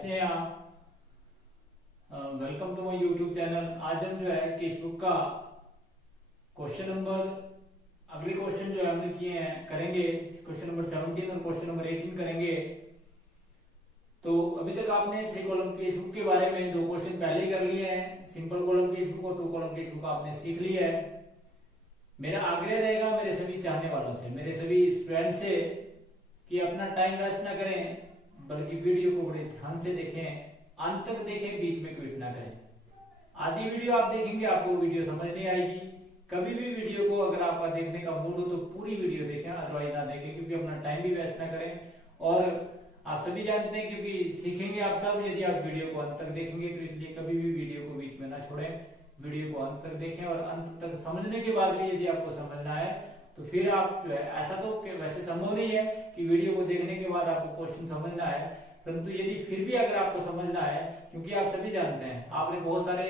कैसे हैं आप? Welcome to my YouTube channel. आज हम जो है केस बुक का क्वेश्चन नंबर अगले क्वेश्चन जो है हमने किए हैं करेंगे। क्वेश्चन नंबर 17 और क्वेश्चन नंबर 18 करेंगे। तो अभी तक आपने 3 कॉलम केस बुक के बारे में 2 क्वेश्चन पहले ही कर लिए हैं। सिंपल कॉलम केस बुक और 2 कॉलम केस बुक आपने सीख लिया है। मेरा आग्रह रहेगा मेरे सभी चाहने वालों से, मेरे सभी स्टूडेंट से कि अपना टाइम वेस्ट ना करें, बल्कि वीडियो को बड़े ध्यान से देखें, अंत तक देखें, बीच में क्विट ना करें। आधी वीडियो आप देखेंगे आपको वीडियो समझ नहीं आएगी। कभी भी वीडियो को अगर आपका देखने का मूड हो तो पूरी वीडियो देखें, अदरवाइज ना देखें, क्योंकि अपना टाइम भी वेस्ट ना करें। और आप सभी जानते हैं क्योंकि सीखेंगे आप तब यदि आप वीडियो को अंत तक देखेंगे, तो इसलिए कभी भी वीडियो को बीच में ना छोड़ें, वीडियो को अंत तक देखें और अंत तक समझने के बाद भी यदि आपको समझना है तो फिर आप जो है, ऐसा तो वैसे संभव नहीं है कि वीडियो को देखने के बाद आपको क्वेश्चन समझना है, परंतु यदि फिर भी अगर आपको समझना है, क्योंकि आप सभी जानते हैं आपने बहुत सारे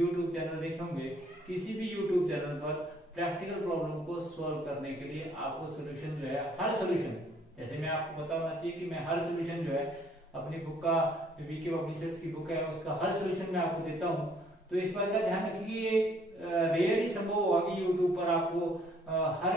YouTube चैनल देखे होंगे, किसी भी YouTube चैनल पर प्रैक्टिकल प्रॉब्लम को सॉल्व करने के लिए आपको सोल्यूशन जो है, हर सोल्यूशन, जैसे मैं आपको पता होना चाहिए कि मैं हर सोल्यूशन जो है अपनी बुक का, वीके पब्लिशर्स की बुक है उसका हर सोल्यूशन मैं आपको देता हूँ। तो इस बात का ध्यान रखिए, ये रेयर ही संभव होगा कि यूट्यूब पर आपको हर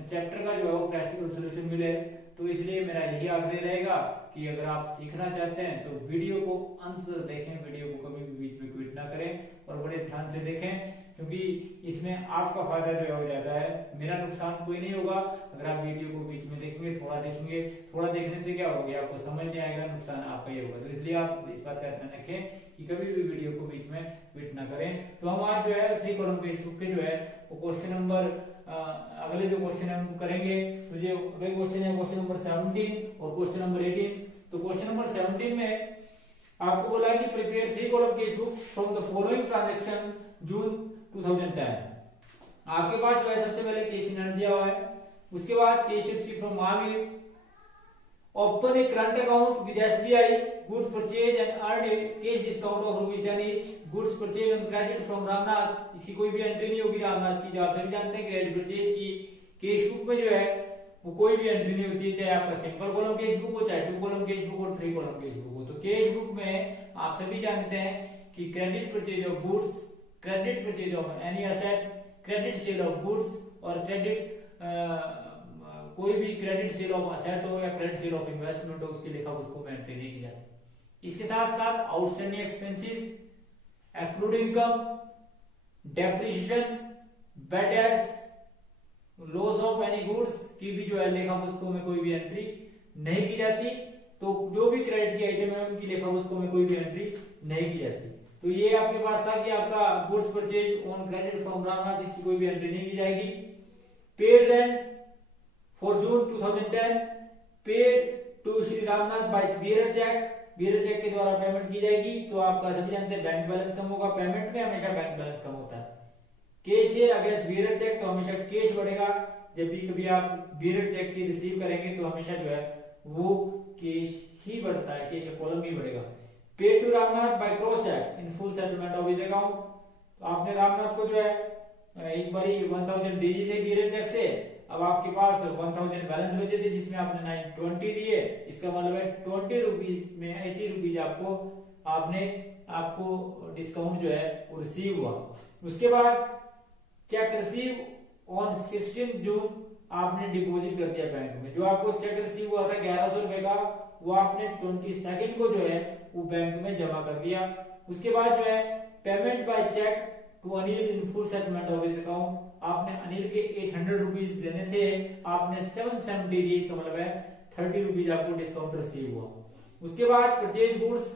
चैप्टर का जो है वो प्रैक्टिकल सोल्यूशन मिले। तो इसलिए मेरा यही आग्रह रहेगा कि अगर आप सीखना चाहते हैं तो वीडियो को अंत तक देखें, वीडियो को कभी भी बीच में क्विट ना करें और बड़े ध्यान से देखें, क्योंकि इसमें आपका फायदा जो है वो ज्यादा है, मेरा नुकसान कोई नहीं होगा। अगर आप वीडियो को बीच में देखेंगे, थोड़ा देखने से क्या होगा, आपको समझ नहीं आएगा, नुकसान आपका ही होगा। तो इसलिए आप इस बात का ध्यान रखें कि कभी भी वीडियो को बीच में क्विट ना करें। तो हम आज जो है 3 कॉलम केस बुक के जो है वो क्वेश्चन नंबर अगले जो क्वेश्चन है हम करेंगे। तो जो अगले क्वेश्चन है क्वेश्चन नंबर 17 और क्वेश्चन नंबर 18। तो क्वेश्चन नंबर 17 में आपको बोला है कि prepare 3 column cash book from the following transaction June 2010। आपके पास जो है सबसे पहले केस इन हैंड दिया हुआ है, उसके बाद case received from Mahavir, open A current account with SBI, goods purchase and earn A cash discount of ₹10 each, goods purchase on credit from Ramnath. इसकी कोई भी एंट्री नहीं होगी रामनाथ की, जो आप सभी जानते हैं क्रेडिट परचेज की केस बुक में जो है वो कोई भी एंट्री नहीं होती है, चाहे आपका सिंपल कॉलम केस बुक हो, चाहे 2 कॉलम केस बुक और 3 कॉलम केस बुक हो। तो केस बुक में आप सभी जानते हैं कि credit purchase of goods, credit purchase of any asset, credit sale of goods और क्रेडिट कोई भी क्रेडिट सेल ऑफ असेट हो या क्रेडिट सेल ऑफ इन्वेस्टमेंट हो, उसकी लेखा उसको में एंट्री नहीं की जाती। इसके साथ साथ outstanding expenses, accrued income, depreciation, bad debts, loss of any goods की भी जो है लेखा पुस्तकों में कोई भी एंट्री नहीं की जाती। तो जो भी क्रेडिट की आइटम है उनकी लेखा पुस्तकों में कोई भी एंट्री नहीं की जाती। तो ये आपके पास था कि आपका goods purchase on credit from Ramnath, इसकी कोई भी एंट्री नहीं की जाएगी। Paid rent for June 2010 paid to Shri Ramnath by bearer cheque, bearer cheque के द्वारा पेमेंट की जाएगी। तो आपका सभी जानते हैं बैंक बैलेंस कम होगा, पेमेंट में हमेशा बैंक बैलेंस कम होता है। Cash cell against bearer cheque, तो हमेशा कैश बढ़ेगा। जब भी कभी आप बियरर चेक की रिसीव करेंगे तो हमेशा जो है वो कैश ही बढ़ता है, कैश कॉलम ही बढ़ेगा। Pay to Ramnath by cross cheque in full settlement of his account, तो आपने रामनाथ को जो है एक बारी 1000 दे दिए थे बियरर चेक से, अब आपके पास 1000 बैलेंस बचे थे जिसमें आपने 920 दिए। इसका मतलब है 20 रुपीज में 80 रुपीज आपको डिस्काउंट जो है वो रिसीव हुआ। उसके बाद चेक रिसीव ऑन 16 जून आपने डिपॉजिट कर दिया बैंक में। जो आपको चेक रिसीव हुआ था 1100 रुपए का, वो आपने 22 को जो है वो बैंक में जमा कर दिया। उसके बाद जो है payment by cheque to Anil in full settlement of his account, आपने अनिल के 800 रुपीज देने थे, आपने 770 दिए, इसका मतलब है 30 रुपीज आपको डिस्काउंट रिसीव हुआ। उसके बाद purchase goods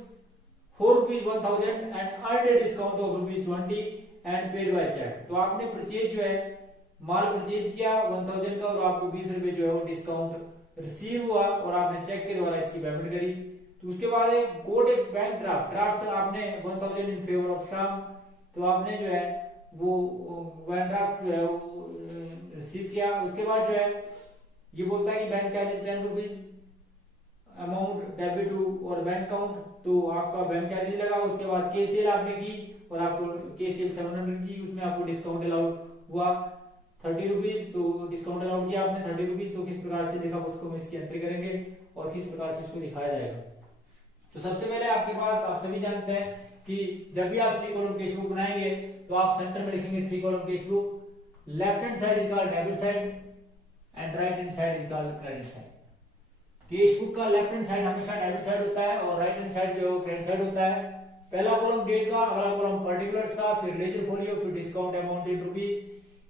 ₹4,1000 and earn a discount of ₹20 and paid by cheque, तो आपने परचेज जो है माल परचेज किया 1000 का और आपको 20 रुपए जो है वो डिस्काउंट रिसीव हुआ और आपने चेक के द्वारा इसकी पेमेंट करी। तो उसके बाद गोट एक बैंक ड्राफ्ट आपने 1000 इन फेवर ऑफ श्याम, तो आपने जो है वो बैंक ड्राफ्ट जो है वो रिसीव किया। उसके बाद जो है ये बोलता है कि bank charges 10 rupees amount debit to our bank account, तो आपका बैंक चार्जेस लगा। उसके बाद के सेल आपने की और आपको के सेल 700 की, उसमें आपको डिस्काउंट अलाउड हुआ 30 रुपीज, तो डिस्काउंट अलाउड किया आपने 30 रुपीज। तो किस प्रकार से देखा उसको हम इसकी एंट्री करेंगे और किस प्रकार से उसको दिखाया जाएगा। तो सबसे पहले आपके पास, आप सभी जानते हैं कि जब भी आप 3 कॉलम केस बुक बनाएंगे तो आप सेंटर में लिखेंगे 3 column cash book, left hand side is called debit side and right hand side is called credit side. Case book का लेफ्ट हैंड साइड हमेशा डेबिट साइड होता है और राइट हैंड साइड जो क्रेडिट साइड होता है। पहला कॉलम डेट का, अगला कॉलम पर्टिकुलर्स का, फिर लेजर फोलियो, फिर discount amount in rupees,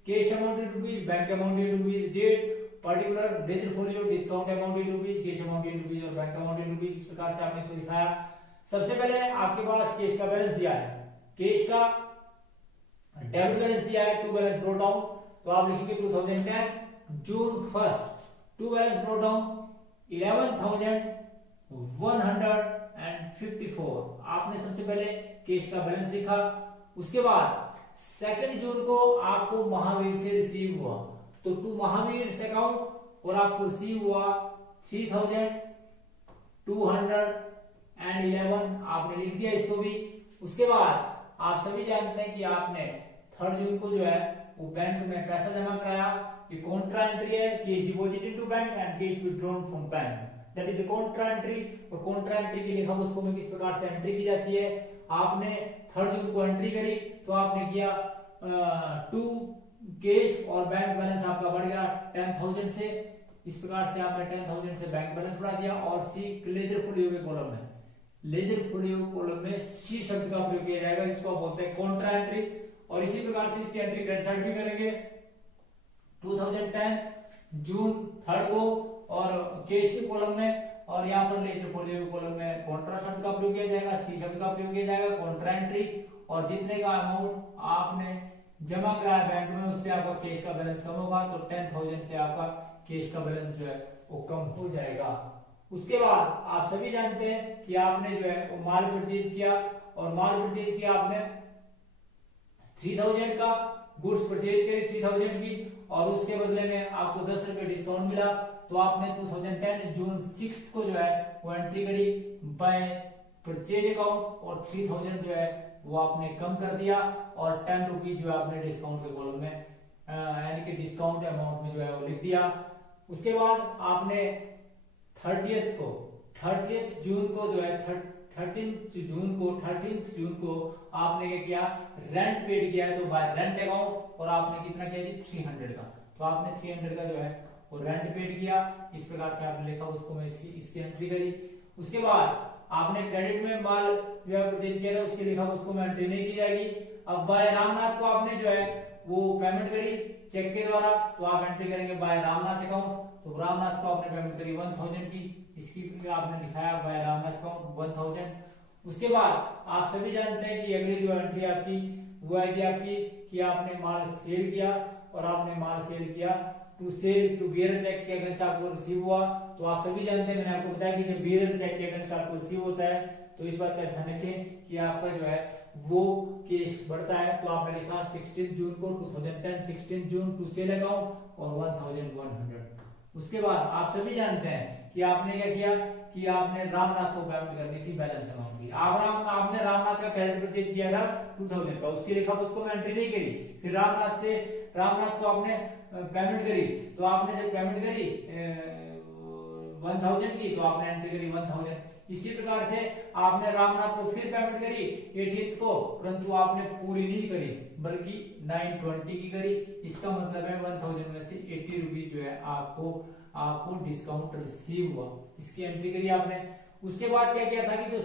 cash amount in rupees, bank amount in rupees, date, particular, ledger folio, discount amount in rupees, cash amount in rupees और bank amount in rupees. इस प्रकार से आपने इसको दिखाया। सबसे पहले आपके पास कैश का बैलेंस दिया है, कैश का डेबिट बैलेंस दिया है, टू बैलेंस ब्रोट डाउन, तो आप लिखेंगे 2010 June 1st, to balance brought down 11,154। आपने सबसे पहले कैश का बैलेंस लिखा। उसके बाद 2 जून को आपको महावीर से रिसीव हुआ, तो टू महावीर से अकाउंट और आपको रिसीव हुआ 3,211, आपने लिख दिया इसको भी। उसके बाद आप सभी जानते हैं कि आपने 3 जून को जो है वो बैंक में पैसा जमा कराया। ये कॉन्ट्रा एंट्री है, cash deposit into bank and cash withdrawn from bank, that is the Contra entry. और कॉन्ट्रा एंट्री की लेखा पुस्तकों में किस प्रकार से एंट्री की जाती है, आपने 3 जून को एंट्री करी तो आपने किया 2 कैश और बैंक बैलेंस आपका बढ़ गया 10,000 से। इस प्रकार से आपने 10,000 से बैंक बैलेंस बढ़ा दिया। और सी लेजर फोलियो के कॉलम में, लेजर फोलियो कॉलम में सी शब्द का प्रयोग किया जाएगा, इसको बोलते हैं कॉन्ट्रा एंट्री। और इसी प्रकार से इसकी एंट्री क्रेडिट साइड भी करेंगे 2010 जून 3 को और कैश के कॉलम में, और यहाँ पर लेजर फोलियो कॉलम में कॉन्ट्रा शब्द का प्रयोग किया जाएगा, सी शब्द का प्रयोग किया जाएगा, कॉन्ट्रा एंट्री। और जितने का अमाउंट आपने जमा कराया बैंक में उससे आपका कैश का बैलेंस कम होगा, तो 10,000 से आपका कैश का बैलेंस जो है वो कम हो जाएगा। उसके बाद आप सभी जानते हैं कि आपने जो है वो माल परचेज किया, और माल परचेज किया आपने 3,000 का, गुड्स परचेज करी 3,000 की, और उसके बदले में आपको 10 रुपए डिस्काउंट मिला, तो आपने 2010 जून 6 को जो है वो एंट्री करी बाय परचेज अकाउंट, और 3,000 जो है वो आपने कम कर दिया, और 10 रुपीज जो है आपने डिस्काउंट के कॉलम में यानी कि डिस्काउंट अमाउंट में जो है वो लिख दिया। उसके बाद आपने 30th जून को जो है 13th जून को आपने क्या किया, रेंट पेड किया है, तो बाय रेंट अकाउंट, और आपने कितना किया जी 300 का, तो आपने 300 का जो है वो रेंट पेड किया। इस प्रकार से आपने लिखा, उसको मैं इसकी एंट्री करी। उसके बाद आपने क्रेडिट में माल जो है परचेज किया था, उसके लिखा उसको में एंट्री नहीं की जाएगी। अब बाय रामनाथ को आपने जो है वो पेमेंट करी चेक के द्वारा, तो आप एंट्री करेंगे बाय रामनाथ अकाउंट, तो रामनाथ को आपने पेमेंट करी 1,000 की, इसकी आपने लिखाया बाय रामनाथ अकाउंट 1,000। उसके बाद आप सभी जानते हैं कि अगली जो एंट्री आपकी वो है जी आपकी कि आपने माल सेल किया, और आपने माल सेल किया to sale to bearer cheque के अगेंस्ट आपको रिसीव हुआ। तो आप सभी जानते हैं, मैंने आपको बताया कि जब बियरर चेक के अगेंस्ट आपको रिसीव होता है तो इस बात का ध्यान रखें कि आपका जो है वो केस बढ़ता है। तो आपने लिखा 16 जून को 2010 16 जून टू सेल अकाउंट और 1,100। उसके बाद आप सभी जानते हैं कि आपने क्या किया कि आपने रामनाथ को पेमेंट करनी थी बैलेंस अमाउंट की। आपने रामनाथ का क्रेडिट परचेज किया था 2,000 का, उसके लिखा उसको मैं एंट्री नहीं करी। फिर रामनाथ को आपने पेमेंट करी, तो आपने जब पेमेंट करी 1,000 की, तो आपने एंट्री करी 1,000। इसी प्रकार से आपने रामनाथ को फिर पेमेंट करी 18th को, परंतु आपने पूरी नहीं करी बल्कि 920 की करी। इसका मतलब है 1,000 में से 80 रुपीज जो है आपको डिस्काउंट रिसीव हुआ, इसकी एंट्री करी आपने। उसके बाद क्या किया था कि जो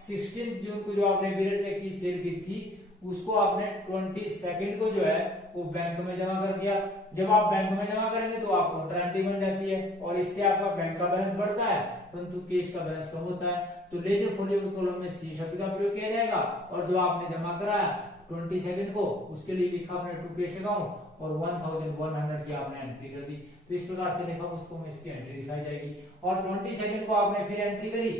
16 जून को जो आपने बियरर चेक की सेल की थी, उसको आपने 22 को जो है वो बैंक में जमा कर दिया। जब आप बैंक में जमा करेंगे तो आप कॉन्ट्रा एंट्री बन जाती है, और इससे आपका बैंक का बैलेंस बढ़ता है परंतु कैश का बैलेंस कम होता है। तो लेजर फोलियो के कॉलम में सी शब्द का प्रयोग किया जाएगा, और जो आपने जमा कराया 22 को, उसके लिए लिखा आपने टू कैश अकाउंट, और 1,100 की आपने एंट्री कर दी। तो इस प्रकार से लिखा उसको में इसकी एंट्री दिखाई जाएगी। और 22 को आपने फिर एंट्री करी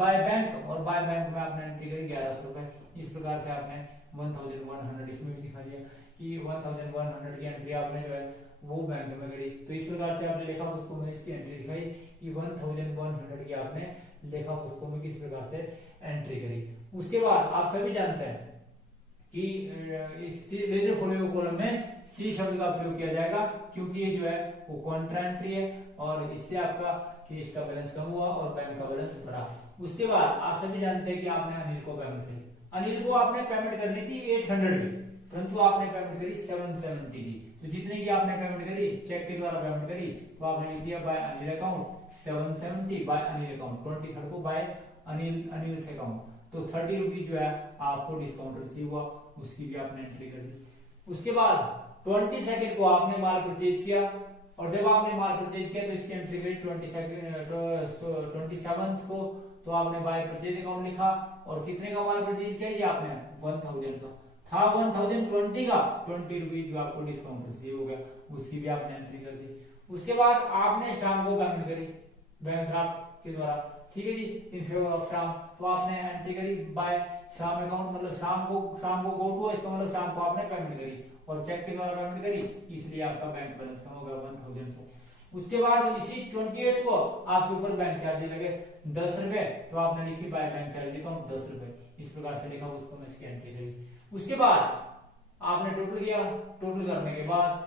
बाय बैंक, और बाय बैंक में आपने एंट्री करी 1100 रुपए। इस प्रकार से आपने 1,100 इसमें भी दिखा दिया कि 1,100 की एंट्री आपने जो है वो बैंक में करी। तो इस प्रकार से आपने लेखा पुस्तकों में इसकी एंट्री दिखाई कि 1,100 की आपने लेखा पुस्तकों में किस प्रकार से एंट्री करी। उसके बाद आप सभी जानते हैं कि लेजर फोलियो कॉलम में सी शब्द का प्रयोग किया जाएगा, क्योंकि ये जो है वो कॉन्ट्रा एंट्री है, और इससे आपका कैश का बैलेंस कम हुआ और बैंक का बैलेंस बढ़ा। उसके बाद आप सभी जानते हैं कि आपने अनिल को पेमेंट करी, अनिल को आपने पेमेंट करनी थी 800 की, परंतु आपने पेमेंट करी 770 की। तो जितने की आपने पेमेंट करी चेक के द्वारा पेमेंट करी, तो आपने लिख दिया by Anil account 770 by Anil account, 23rd को बाय अनिल से अकाउंट। तो 30 रुपीज जो है आपको डिस्काउंट रिसीव हुआ, उसकी भी आपने एंट्री कर दी। उसके बाद 22nd को आपने माल परचेज किया, और जब आपने माल परचेज किया तो इसकी एंट्री करी 27th को, तो आपने बाय परचेज अकाउंट लिखा, और कितने का माल परचेज किया जी आपने 1000 का था, 1020 का 20 रुपीज जो आपको डिस्काउंट रिसीव हो गया, उसकी भी आपने एंट्री कर दी। उसके बाद आपने शाम को पेमेंट करी बैंक ड्राफ्ट के द्वारा, ठीक है जी, इन फेवर ऑफ शाम, तो आपने एंट्री करी बाय शाम अकाउंट, मतलब शाम को गो टू, इसका मतलब शाम को आपने पेमेंट करी और चेक के द्वारा पेमेंट करी, इसलिए आपका बैंक बैलेंस कम हो गया 1000 से। उसके बाद इसी 28 को आपके ऊपर बैंक चार्ज लगे 10 रुपए, तो आपने लिखी बाय बैंक चार्ज अकाउंट 10 रुपए, इस प्रकार से लिखा, उसको मैं इसकी एंट्री करी। उसके बाद आपने टोटल किया, टोटल करने के बाद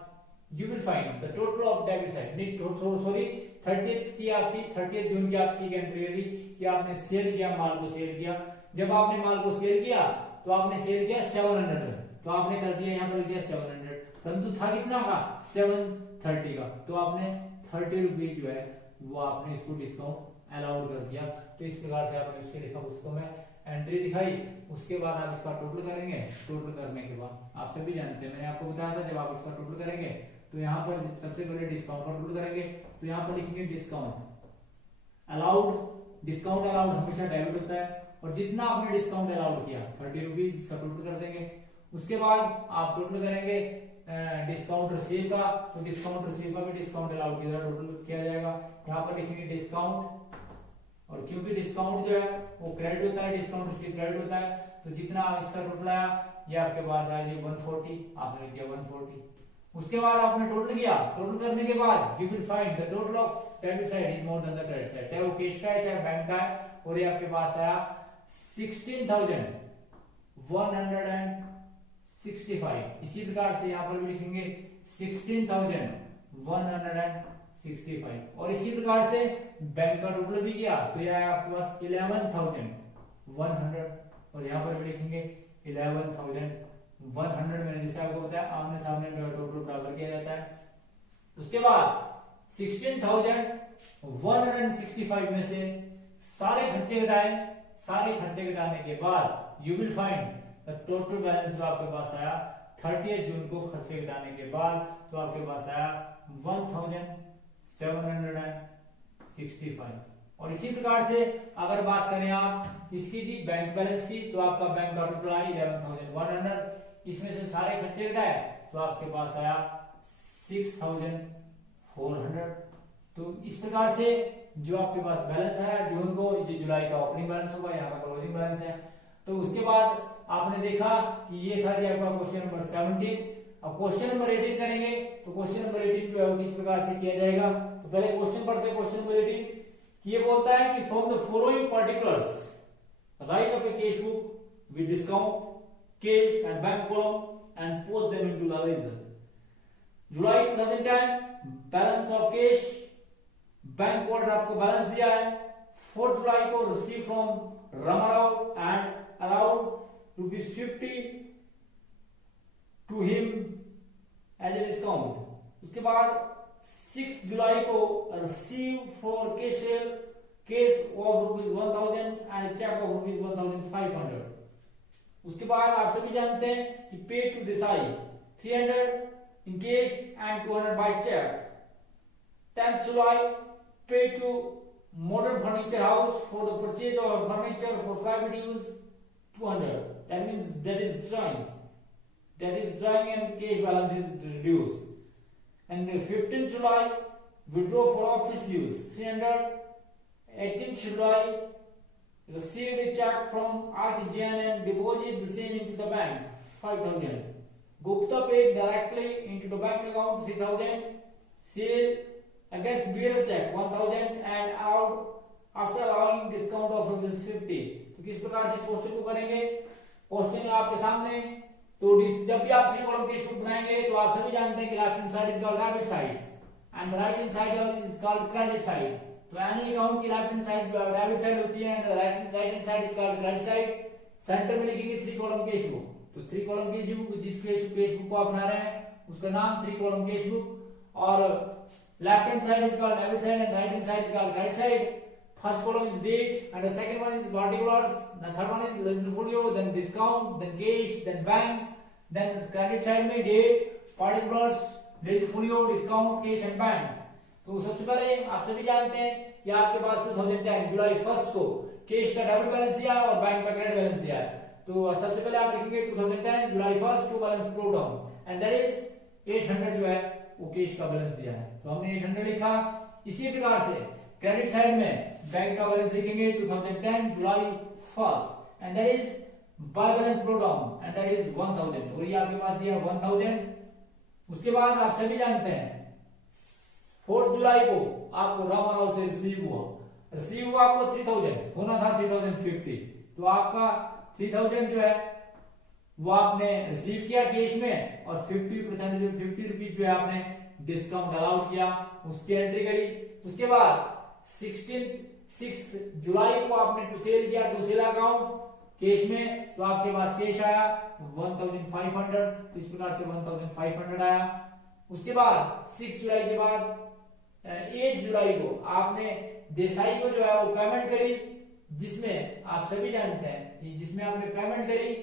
you will find the total of debit side, नहीं सॉरी 30th जून की आपकी एंट्री करी कि आपने सेल किया, माल को सेल किया। जब आपने माल को सेल किया तो आपने सेल किया 700 में, तो आपने कर दिया यहाँ पर लिख दिया 700, परंतु था कितना का 730 का, तो आपने 30 रुपीज जो है वो आपने इसको डिस्काउंट अलाउड कर दिया। तो इस प्रकार से आपने उसके लिखा, उसको मैं एंट्री दिखाई। उसके बाद आप इसका टोटल करेंगे, टोटल करने के बाद आप सभी जानते हैं, मैंने आपको बताया था जब आप इसका टोटल करेंगे तो यहाँ पर सबसे पहले डिस्काउंट का टोटल करेंगे, तो यहाँ पर लिखेंगे डिस्काउंट अलाउड। डिस्काउंट अलाउड हमेशा डेबिट होता है, और जितना आपने डिस्काउंट अलाउड किया 30 रुपीज, इसका टोटल कर देंगे। उसके बाद आप टोटल करेंगे डिस्काउंट रिसीव का, तो डिस्काउंट रिसीव का भी डिस्काउंट अलाउड की तरह टोटल किया जाएगा। यहाँ पर लिखेंगे डिस्काउंट, और क्योंकि डिस्काउंट जो है वो क्रेडिट होता है, डिस्काउंट रिसीव क्रेडिट होता है, तो जितना इसका टोटल आया ये आपके पास आया जी 140, आपने लिख दिया 140। उसके बाद आपने टोटल किया, टोटल करने के बाद you will find the total of debit side is more than the credit side, चाहे वो कैश का है चाहे बैंक का है, और ये आपके पास आया 16,165। इसी प्रकार से यहाँ पर भी लिखेंगे 16,165, और इसी प्रकार से बैंक का टोटल भी किया तो यह आपके पास 11,100, और यहाँ पर भी लिखेंगे 11,100। मैंने जैसे आपको बताया आमने सामने टोटल बराबर किया जाता है। उसके बाद 16,165 में से सारे खर्चे घटाए, सारे खर्चे घटाने के बाद you will find the total balance जो आपके पास आया 30 जून को खर्चे घटाने के बाद, तो आपके पास आया 1,765। और इसी प्रकार से अगर बात करें आप इसकी जी बैंक बैलेंस की, तो आपका बैंक का टोटल आया 11,100, इसमें से सारे खर्चे घटाए तो आपके पास आया 6,400। तो इस प्रकार से जो आपके पास बैलेंस है जून को, ये जुलाई का ओपनिंग बैलेंस होगा, यहाँ का क्लोजिंग बैलेंस है। तो उसके बाद आपने देखा कि ये था जी आपका क्वेश्चन नंबर 17। अब क्वेश्चन नंबर 18 करेंगे, तो क्वेश्चन नंबर 18 जो है किस प्रकार से किया जाएगा, तो पहले क्वेश्चन पढ़ते हैं। क्वेश्चन नंबर 18 ये बोलता है कि from the following particulars write off a cash book with discount cash and bank column and post them into the ledger. July 2010 balance of cash, bank order आपको बैलेंस दिया है। 4 July को receive from Ramarao and allowed ₹50 to him as a discount. उसके बाद 6 July को receive for cashier cash of ₹1,000 and cheque of ₹1,500। उसके बाद आप सभी जानते हैं कि pay to Desai 300 in cash and 200 by cheque. 10 July pay to modern furniture house for the purchase of furniture for private use 200. That means that is drawing and cash balance is reduced. And 15th July withdraw for office use 300. 18th July received a check from Artisan and deposit the same into the bank 5,000. Gupta paid directly into the bank account 3,000. Sale against bearer check 1,000 and out after allowing discount of ₹50। तो किस प्रकार से इस question को करेंगे, question है आपके सामने। तो जब भी आप 3 कॉलम कैश बुक बनाएंगे तो आप सभी जानते हैं कि left hand side is called debit side and right hand side is called credit side. तो तो एनी अकाउंट की लेफ्ट हैंड साइड जो है डेबिट साइड होती है and right hand side is called credit side. Centre में लिखेंगे 3 column cash book, तो 3 कॉलम कैश बुक, जिस कैश बुक को आप बना रहे हैं उसका नाम 3 कॉलम कैश बुक। और left hand side is called debit side and right hand side is called credit side. First column is date and the second one is particulars, the third one is ledger folio, then discount, then cash, then bank, then credit side में date, particulars, ledger folio, discount, cash and bank। तो सबसे पहले आप सभी जानते हैं कि आपके पास 2010 जुलाई 1 को कैश का डेबिट बैलेंस दिया है और बैंक का क्रेडिट बैलेंस दिया है। तो सबसे पहले आप लिखेंगे 2010 July 1 to balance brought down and that is 800 जो है वो कैश का बैलेंस दिया है, तो हमने 800 लिखा। इसी प्रकार से क्रेडिट साइड में बैंक का बैलेंस लिखेंगे 2010 July 1 and that is by balance brought down and that is 1000, और ये आपके पास दिया 1000। उसके बाद आप सभी जानते हैं 4 जुलाई को आपको रामाराव से रिसीव हुआ आपको 3000 होना था 3050, तो आपका 3000 जो है वो आपने रिसीव किया कैश में और 50% 50 रुपीज जो है आपने डिस्काउंट अलाउड किया, उसकी एंट्री करी। उसके बाद 6 जुलाई को आपने टू सेल किया, टू सेल अकाउंट कैश में, तो आपके पास कैश आया 1500, तो इस प्रकार से 1500 आया। उसके बाद 6 जुलाई के बाद 8 जुलाई को आपने देसाई को जो है वो पेमेंट करी, जिसमें आप सभी जानते हैं जिसमें आपने पेमेंट करी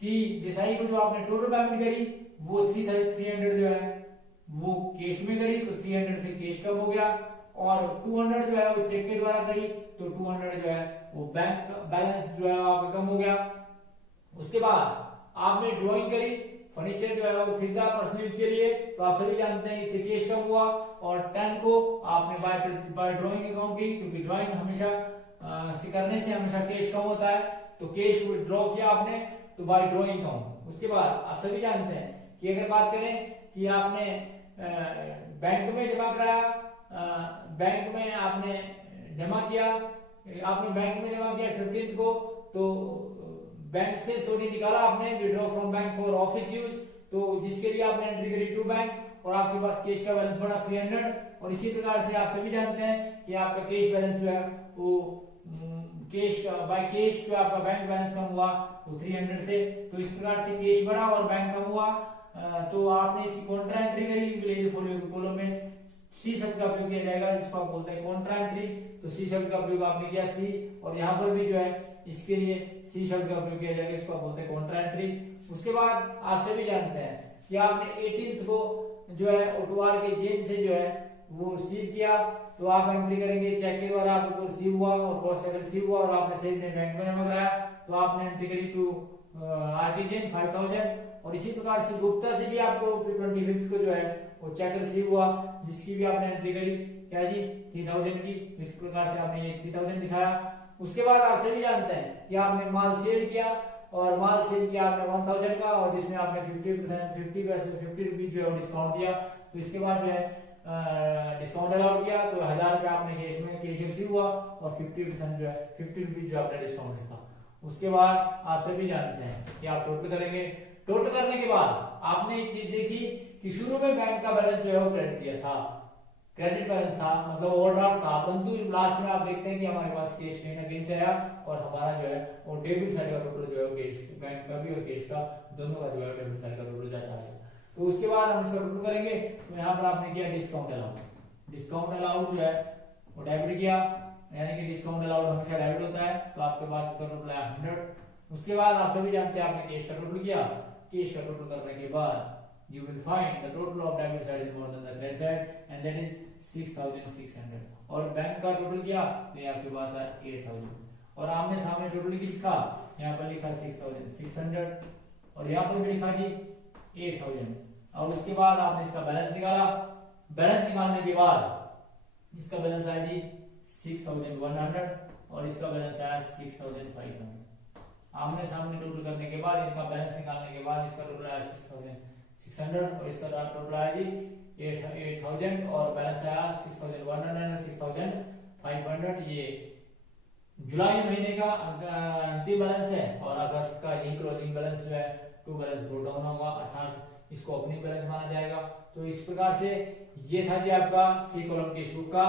कि देसाई को जो आपने टोटल पेमेंट करी वो 300 जो है वो कैश में करी, तो 300 से कैश कम हो गया, और 200 जो है वो चेक के द्वारा करी, तो 200 जो है वो बैंक बैलेंस जो है आपका कम हो गया। उसके बाद आपने ड्राइंग करी, फर्नीचर जो है वो खरीदा पर्सनल यूज के लिए, तो आप सभी जानते हैं इससे कैश कम हुआ, और 10 को आपने बाय ड्राइंग अकाउंट की, क्योंकि ड्राइंग हमेशा करने से हमेशा कैश कम होता है, तो कैश ड्रॉ किया आपने, तो बाय ड्राइंग अकाउंट। उसके बाद आप सभी जानते हैं कि अगर बात करें कि आपने बैंक में जमा कराया, बैंक में आपने जमा किया, आपने बैंक में जमा किया 15 को, तो बैंक से निकाला आपने withdraw from bank for office use, तो जिसके लिए आपने एंट्री करी टू बैंक, और आपके पास कैश का बैलेंस बढ़ा 300। और इसी प्रकार से आप सभी जानते हैं कि आपका कैश बैलेंस जो है वो कैश बाय कैश जो आपका बैंक बैलेंस कम हुआ वो 300 से, तो इस प्रकार से कैश बढ़ा और बैंक कम हुआ। तो आपने इसकी कॉन्ट्रा एंट्री करी, विलेज फोलियो के कॉलम में सी शब्द का प्रयोग किया जाएगा, जिसको आप बोलते हैं कॉन्ट्रा एंट्री, तो सी शब्द का प्रयोग आपने किया सी, और यहाँ पर भी जो है इसके लिए सी शब्द का प्रयोग किया जाएगा, इसको आप बोलते हैं कॉन्ट्रा एंट्री। उसके बाद आप सभी जानते हैं कि आपने 18 को जो है ओटवार के जेल से जो है वो रिसीव किया, तो आप एंट्री करेंगे चेक के द्वारा आपको रिसीव हुआ, और कॉस्ट अगर रिसीव हुआ और आपने सही में बैंक में जमा कराया, तो आपने एंट्री करी टू आरके जैन 5000। और इसी प्रकार से गुप्ता से भी आपको 25 को जो है वो चेक रिसीव हुआ, जिसकी भी आपने एंट्री करी क्या जी 3000 की, इस प्रकार से आपने ये 3000 दिखाया। उसके बाद आप सभी जानते हैं कि आपने माल सेल किया, और माल सेल किया आपने 1000 का, और जिसमें आपने 50 रुपीज जो है डिस्काउंट दिया, तो इसके बाद जो है डिस्काउंट अलाउड किया, तो 1000 रुपया आपने कैश में कैश रिसीव हुआ, और 50% जो है 50 रुपीज जो आपने डिस्काउंट दिया। उसके बाद आप सभी जानते हैं कि आप टोटल करेंगे, टोटल करने के बाद आपने एक चीज देखी कि शुरू में बैंक का बैलेंस जो है वो क्रेडिट किया था, क्रेडिट बैलेंस था, मतलब ओवरड्राफ्ट था, परंतु लास्ट में आप देखते हैं कि हमारे पास कैश कहीं ना कहीं से आया, और हमारा जो है वो डेबिट साइड का टोटल जो है कैश बैंक का भी और कैश का दोनों का जो है डेबिट साइड का टोटल जाता है। तो उसके बाद हम इसका टोटल करेंगे, तो यहाँ पर आपने किया डिस्काउंट अलाउड, डिस्काउंट अलाउड जो है वो डेबिट किया, यानी कि डिस्काउंट अलाउड हमेशा डेबिट होता है, तो आपके पास इसका टोटल है 100। उसके बाद आप सभी जानते हैं आपने कैश का टोटल किया, कैश का टोटल करने के बाद you will find the total of debit side is more than the credit side and that is 6600। और बैंक का टोटल किया तो ये आपके पास है 8000, और आमने सामने टोटल लिखा, यहाँ पर लिखा 6600, और यहाँ पर भी लिखा जी 8000। और उसके बाद आपने इसका बैलेंस निकाला, बैलेंस निकालने के बाद इसका बैलेंस आया जी 6100, और इसका बैलेंस आया 6500। आमने सामने टोटल करने के बाद इसका बैलेंस निकालने के बाद इसका टोटल आया 6600, और इसका टोटल आया जी 8000, और बैलेंस आया 6100 6500। ये जुलाई महीने का अंतिम बैलेंस है, और अगस्त का यही क्लोजिंग बैलेंस जो है टू बैलेंस ब्रोट डाउन होगा, अर्थात इसको ओपनिंग बैलेंस माना जाएगा। तो इस प्रकार से ये था जी आपका 3 कॉलम कैश बुक का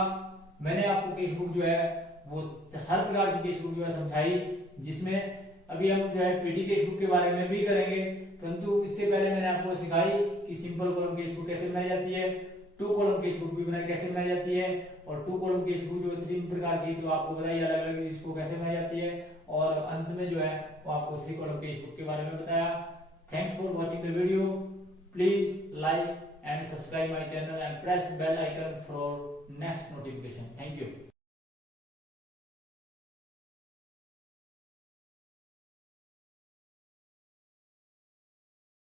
मैंने आपको केसबुक जो है वो हर प्रकार की केसबुक जो है समझाई, जिसमें अभी हम जो है पीटी केसबुक के बारे में भी करेंगे, परंतु इससे पहले मैंने आपको सिखाई कि सिंपल कॉलम केसबुक कैसे बनाई जाती है, 2 कॉलम केसबुक भी कैसे बनाई जाती है, और 2 कॉलम केसबुक जो 3 प्रकार की तो आपको बताइए अलग अलग इसको कैसे बनाई जाती है, और अंत में जो है वो आपको 3 कॉलम केसबुक के बारे में बताया। Thanks for watching the video. Please like and subscribe my channel and press bell icon for next notification. Thank you.